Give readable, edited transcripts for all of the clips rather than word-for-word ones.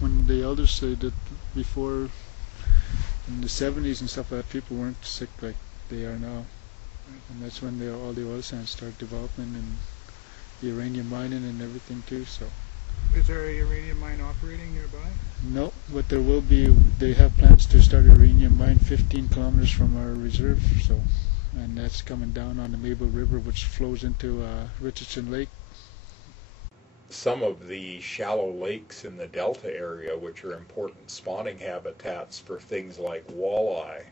When the elders say that before in the 70s and stuff like that, people weren't sick like they are now. And that's when all the oil sands start developing and the uranium mining and everything too. So. Is there a uranium mine operating nearby? No, but there will be. They have plans to start a uranium mine 15 kilometers from our reserve. So, and that's coming down on the Mabel River, which flows into Richardson Lake. Some of the shallow lakes in the delta area, which are important spawning habitats for things like walleye,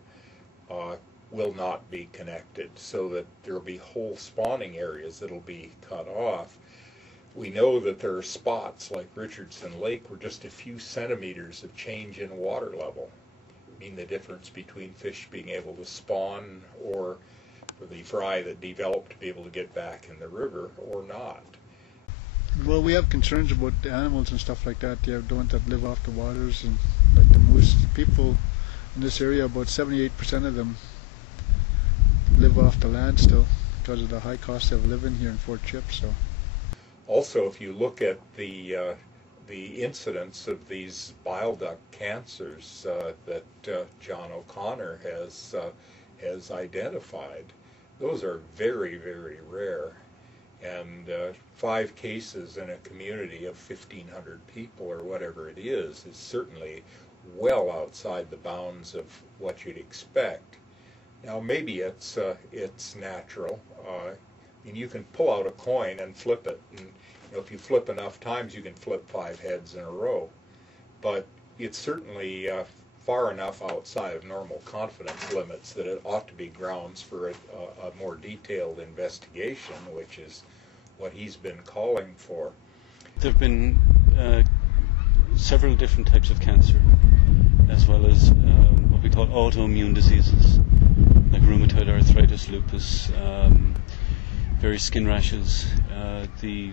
will not be connected, so that there will be whole spawning areas that will be cut off. We know that there are spots like Richardson Lake where just a few centimeters of change in water level mean the difference between fish being able to spawn or for the fry that develop to be able to get back in the river or not. Well, we have concerns about the animals and stuff like that. You have the ones that live off the waters and like the moose. People in this area, about 78% of them live off the land still because of the high cost of living here in Fort Chip. So. Also, if you look at the incidence of these bile duct cancers that John O'Connor has identified, those are very, very rare. And 5 cases in a community of 1,500 people or whatever it is certainly well outside the bounds of what you'd expect. Now, maybe it's natural. And you can pull out a coin and flip it, and if you flip enough times you can flip 5 heads in a row, but it's certainly far enough outside of normal confidence limits that it ought to be grounds for a more detailed investigation, which is what he's been calling for. There have been several different types of cancer, as well as what we call autoimmune diseases like rheumatoid arthritis, lupus, various skin rashes. The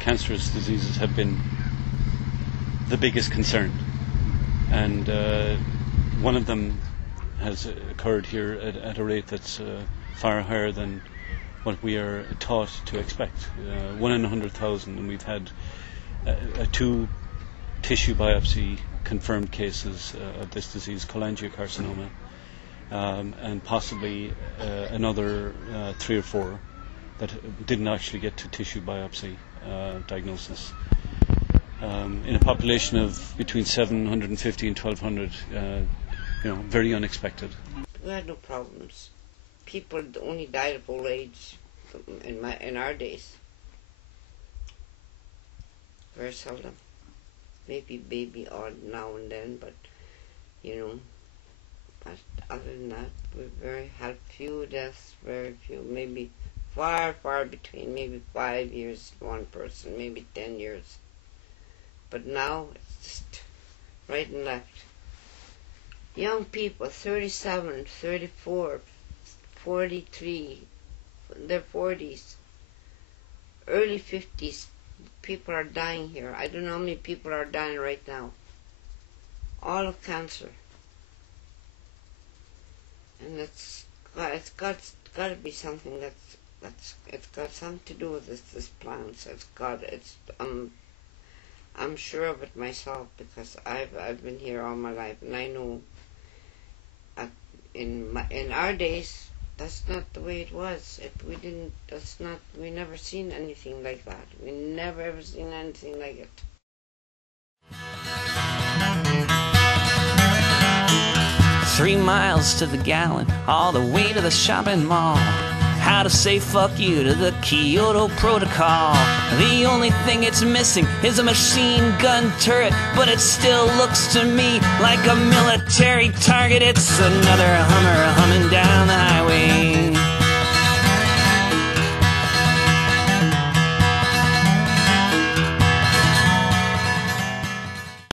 cancerous diseases have been the biggest concern, and one of them has occurred here at a rate that's far higher than what we are taught to expect. 1 in 100,000, and we've had 2 tissue biopsy confirmed cases of this disease, cholangiocarcinoma, and possibly another 3 or 4 that didn't actually get to tissue biopsy diagnosis. In a population of between 750 and 1,200, very unexpected. We had no problems. People only died of old age in our days. Very seldom. Maybe baby odd now and then, but but other than that, we had few deaths, very few, maybe far between, maybe 5 years, 1 person, maybe 10 years. But now it's just right and left. Young people, 37, 34, 43, their 40s, early 50s, people are dying here. I don't know how many people are dying right now. All of cancer. And it's got to be something it's got something to do with this plant. I'm sure of it myself because I've been here all my life, and I know in our days that's not the way it was. We never seen anything like that. We never ever seen anything like it. 3 miles to the gallon, all the way to the shopping mall. How to say fuck you to the Kyoto Protocol. The only thing it's missing is a machine gun turret, but it still looks to me like a military target. It's another Hummer humming down the highway.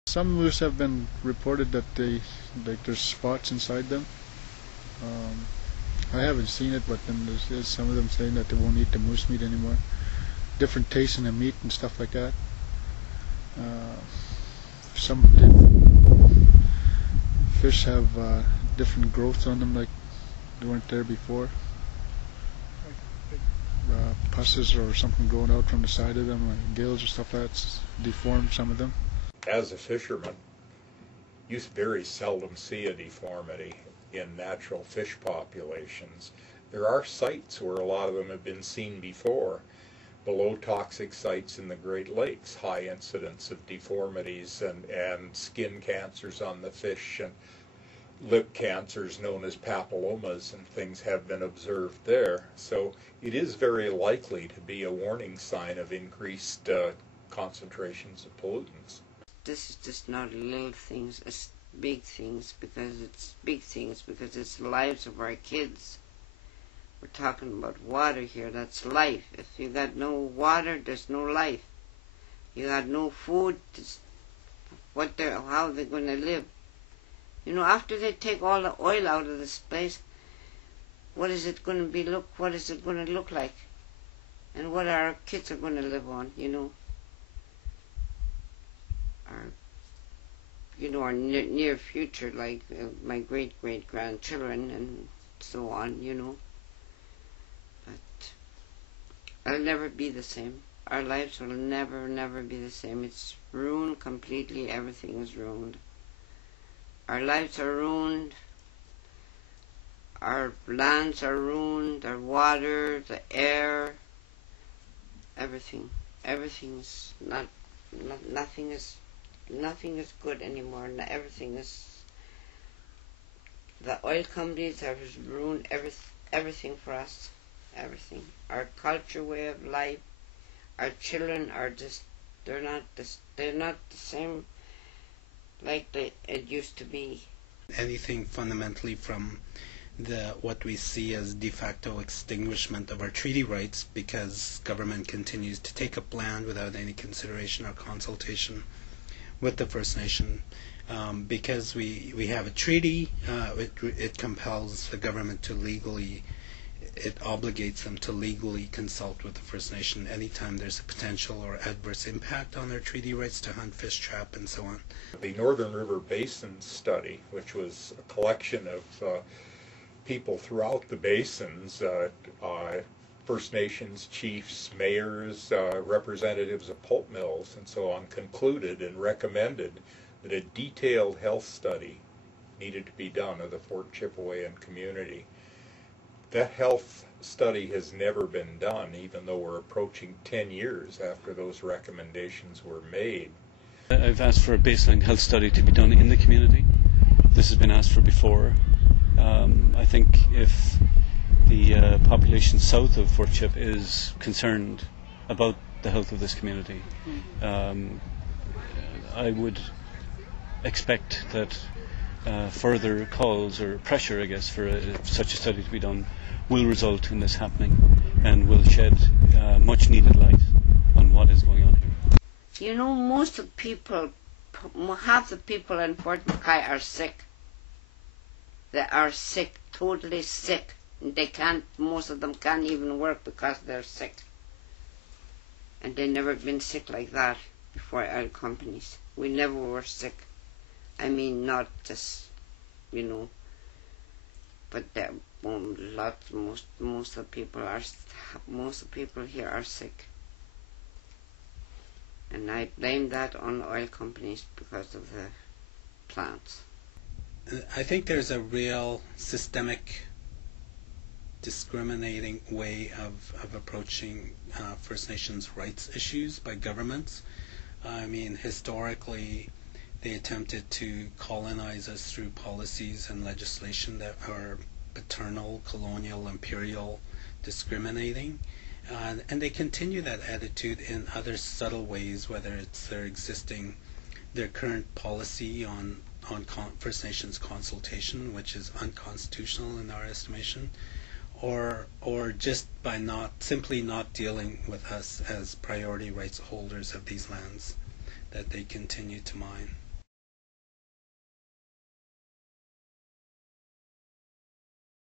Some moose have been reported that there's spots inside them. I haven't seen it, but then there's some of them saying that they won't eat the moose meat anymore. Different tastes in the meat and stuff like that. Some fish have different growths on them, like they weren't there before. Pusses or something growing out from the side of them, or gills or stuff like that's deformed some of them. as a fisherman, you very seldom see a deformity in natural fish populations. There are sites where a lot of them have been seen before. Below toxic sites in the Great Lakes, high incidence of deformities and skin cancers on the fish and lip cancers known as papillomas and things have been observed there. So it is very likely to be a warning sign of increased concentrations of pollutants. This is just not little things, it's big things, because it's the lives of our kids. We're talking about water here, that's life. If you got no water, there's no life. You got no food, how they're going to live. You know, after they take all the oil out of this place, what is it going to look like? And what our kids are going to live on, you know? Our near future, like my great-great-grandchildren and so on, you know. But I'll never be the same. Our lives will never be the same. It's ruined completely. Everything is ruined. Our lives are ruined. Our lands are ruined. Our water, the air, everything. Everything's nothing is good anymore. Everything is. The oil companies have ruined everything for us. Everything. Our culture, way of life. Our children are just. They're not the same like it used to be. Anything fundamentally from what we see as de facto extinguishment of our treaty rights, because government continues to take up land without any consideration or consultation with the First Nation. Because we have a treaty, it compels the government to it obligates them to legally consult with the First Nation anytime there's a potential or adverse impact on their treaty rights to hunt, fish, trap, and so on. The Northern River Basin Study, which was a collection of people throughout the basins, First Nations chiefs, mayors, representatives of pulp mills, and so on, concluded and recommended that a detailed health study needed to be done of the Fort Chipewyan community. That health study has never been done, even though we're approaching 10 years after those recommendations were made. I've asked for a baseline health study to be done in the community. This has been asked for before. I think if the population south of Fort Chip is concerned about the health of this community, I would expect that further calls or pressure, I guess, for such a study to be done will result in this happening and will shed much needed light on what is going on here. You know, half the people in Fort MacKay are sick. They are sick, totally sick. Most of them can't even work because they're sick. And they've never been sick like that before oil companies. We never were sick. I mean, not just, you know, but most of the people here are sick. And I blame that on oil companies because of the plants. I think there's a real systemic discriminating way of approaching First Nations rights issues by governments. I mean, historically, they attempted to colonize us through policies and legislation that are paternal, colonial, imperial, discriminating. And they continue that attitude in other subtle ways, whether it's their current policy on First Nations consultation, which is unconstitutional in our estimation, or just by simply not dealing with us as priority rights holders of these lands that they continue to mine.